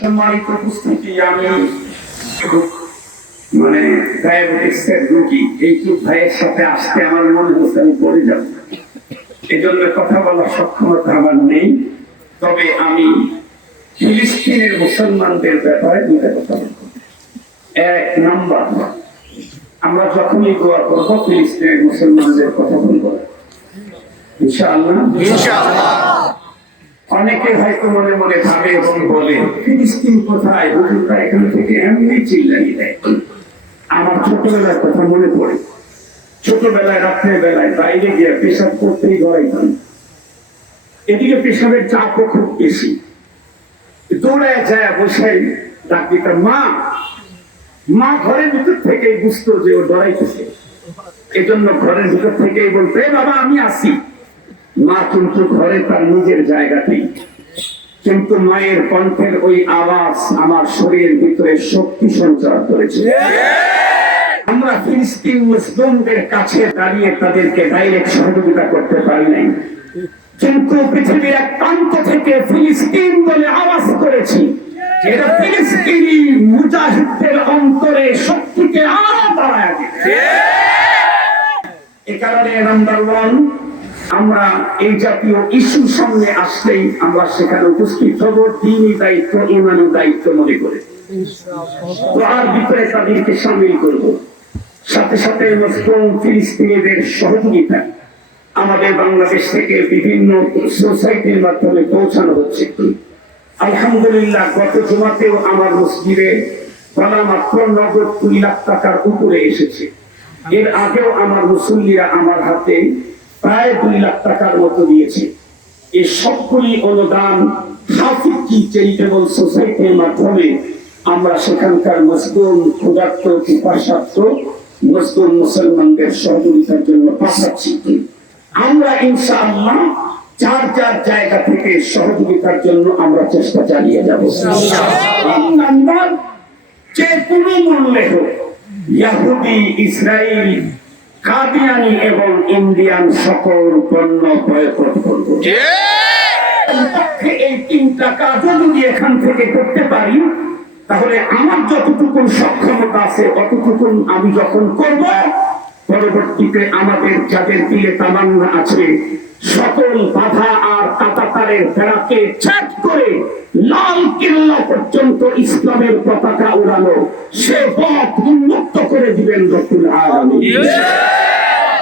সম্মানিত উপস্থিতি আমি মানে ডায়াবেটিক্সের এইটুক ভাইয়ের সাথে আসতে আমার মনে হচ্ছে আমি পড়ে যাব। এই কথা বলার সক্ষমতা আমার নেই, তবে আমি ফিলিস্তিনের মুসলমানদের ব্যাপারে দুটা কথা এক নাম্বার, আমরা যখনই দোয়া করব, ফিলিস্তিনের মুসলমানদের কথা বলব ইনশাআল্লাহ। অনেকে হয়তো মনে মনে ভাবে এবং বলে, ফিলিস্তিন কোথায়? হুজুররা এখান থেকে এমনি চিল্লানি দেয়। আমার ছোটবেলার কথা মনে পড়ে। ছোটবেলায়, রাত্রের বেলায় বাইরে গিয়ে পেশাব করতেই গড়াইতাম এদিকে পেশাবের চাপও খুব বেশি। দৌড়ায় যায় বসে ডাক দিতাম, মা মা ঘরের ভিতর থেকেই বুঝতো যে ও ডরাইতেছে এজন্য ঘরের ভিতর থেকেই বলতো, "এ বাবা, আমি আসি। মা কিন্তু ঘরে তার নিজের জায়গাতেই। কিন্তু মায়ের কণ্ঠের ওই আওয়াজ আমার শরীরের ভিতরে শক্তি সঞ্চার করেছে। আমরা ফিলিস্তিন মুসলিমদের কাছে দাঁড়িয়ে তাদেরকে ডাইরেক্ট সহযোগিতা করতে পারি নাই। কিন্তু পৃথিবীর এক প্রান্ত থেকে ফিলিস্তিন বলে আওয়াজ করেছি। এটা ফিলিস্তিনি মুজাহিদদের অন্তরে শক্তিকে আরও এ কারণে নাম্বার ওয়ান আমরা এই জাতীয় ইস্যু সামনে আসলেই আমরা সেখানে উপস্থিত হব, দিনই দায়িত্ব ইমানি দায়িত্ব মনে করে। দোয়ার ভিতরে তাদেরকে সামিল করব। সাথে সাথে মুসলিম ফিলিস্তিনিদের সহযোগিতা। আমাদের বাংলাদেশ থেকে বিভিন্ন সোসাইটির মাধ্যমে পৌঁছানো হচ্ছে। আলহামদুলিল্লাহ, গত জমাতেও আমার মসজিদে বলা মাত্র নগদ দুই লাখ টাকার উপরে এসেছে। এর আগেও আমার মুসল্লিরা আমার হাতে প্রায় দুই লাখ টাকার মতো দিয়েছে। এই সবগুলি অনুদান হাফিকি চ্যারিটেবল সোসাইটির মাধ্যমে আমরা সেখানকার মজদুর ক্ষুধার্ত পিপাসার্থ মুসলমানদের সহযোগিতার জন্য পাঠাচ্ছি আমরা ইনশাআল্লাহ চার চার জায়গা থেকে সহযোগিতার জন্য আমরা চেষ্টা চালিয়ে যাব। নাম্বার যে কোনো মূল্যে হোক ইয়াহুদি ইসরায়েল কাদিয়ানি এবং ইন্ডিয়ান সকল পণ্য বয়কট করব। এই তিনটা কাজও যদি এখান থেকে করতে পারি তাহলে আমার যতটুকু সক্ষমতা আছে ততটুকু আমি যখন করব পরবর্তীতে আমাদের যাদের দিলে তামান্না আছে সকল বাধা আর কাতাতারের বেড়াকে ছেদ করে লাল কিল্লা পর্যন্ত ইসলামের পতাকা উড়ানো সে পথ উন্মুক্ত করে দিবেন রসুল আলমী